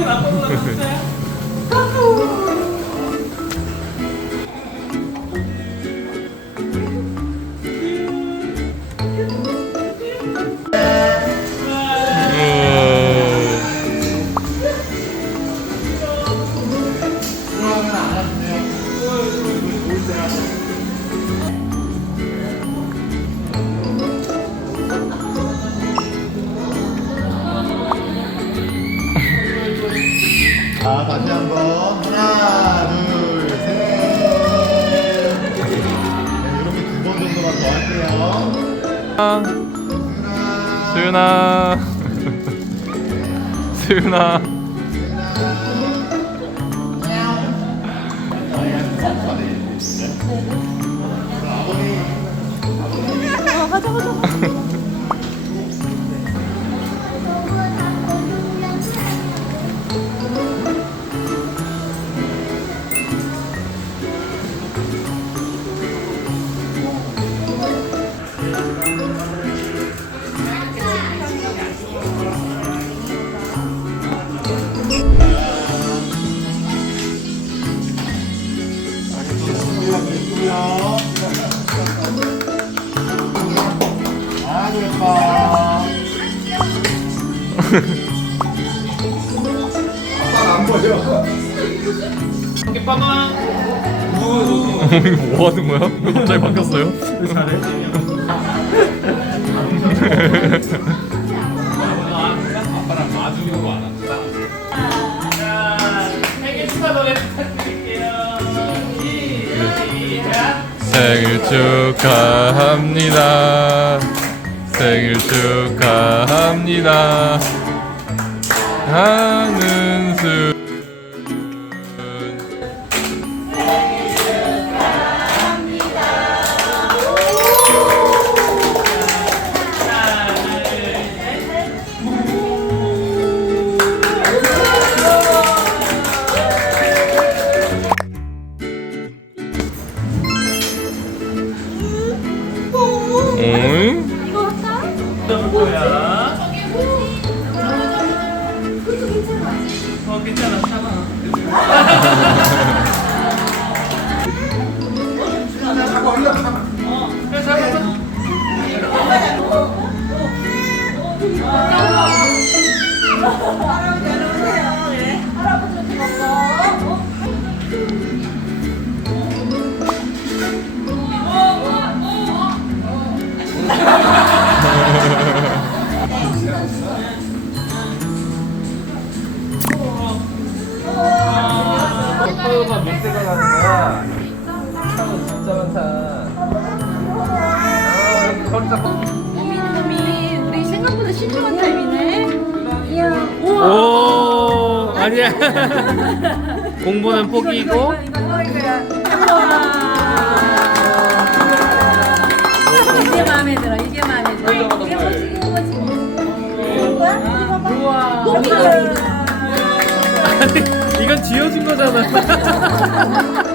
잘하네. 들어가 자, 다시 한 번. 하나, 둘, 셋. 네, 이렇게 두 번 정도만 더 할게요. 수윤아 수윤아 아이고, 예 안 보여. 이거 뭐 하는 거야? 왜 갑자기 바뀌었어요? 생일 축하합니다. 생일 축하합니다. 하는 수 어 괜찮아 참아 어 그래 잡아 파워가 몇 대가 가는 거야? 파워 진짜 많다. 아, 허리 잡고. 고민고민 우리 생각보다 신중한 타입이네. 이야. 오, 아니야. 공부는 포기이고. 이게 마음에 들어. 이게 마음에 들어. 이게 뭐지? 이건 지어준 거잖아.